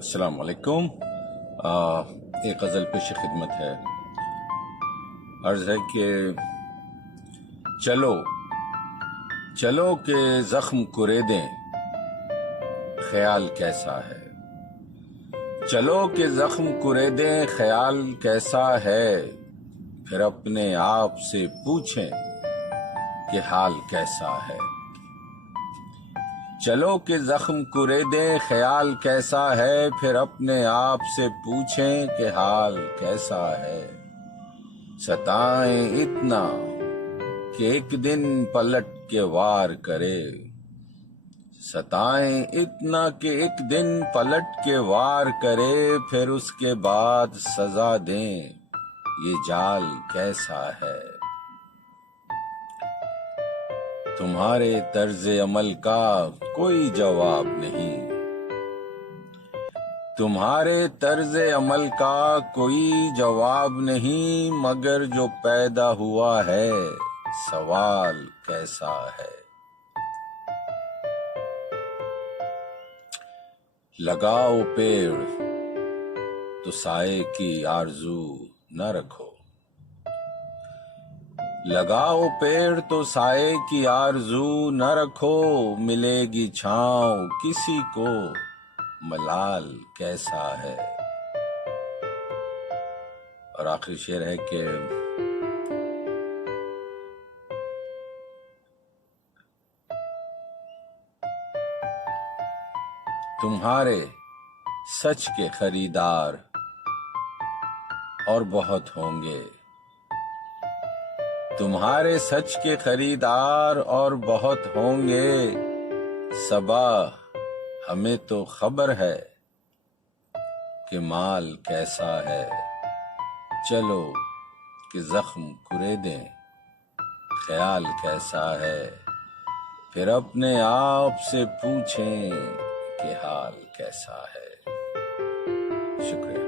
السلام علیکم۔ ایک غزل پیش خدمت ہے۔ عرض ہے کہ چلو چلو کہ زخم کریدیں، خیال کیسا ہے۔ چلو کہ زخم کریدیں، خیال کیسا ہے، پھر اپنے آپ سے پوچھیں کہ حال کیسا ہے۔ چلو کہ زخم کریدیں، خیال کیسا ہے، پھر اپنے آپ سے پوچھیں کہ حال کیسا ہے۔ ستائیں اتنا کہ ایک دن پلٹ کے وار کرے، ستائیں اتنا کہ ایک دن پلٹ کے وار کرے، پھر اس کے بعد سزا دیں یہ جال کیسا ہے۔ تمہارے طرز عمل کا کوئی جواب نہیں، تمہارے طرز عمل کا کوئی جواب نہیں، مگر جو پیدا ہوا ہے سوال کیسا ہے۔ لگاؤ پیڑ تو سائے کی آرزو نہ رکھو، لگاؤ پیڑ تو سائے کی آرزو نہ رکھو، ملے گی چھاؤں کسی کو ملال کیسا ہے۔ اور آخری شعر ہے کہ تمہارے سچ کے خریدار اور بہت ہوں گے، تمہارے سچ کے خریدار اور بہت ہوں گے، صبا ہمیں تو خبر ہے کہ مال کیسا ہے۔ چلو کہ زخم کریدیں، خیال کیسا ہے، پھر اپنے آپ سے پوچھیں کہ حال کیسا ہے۔ شکریہ۔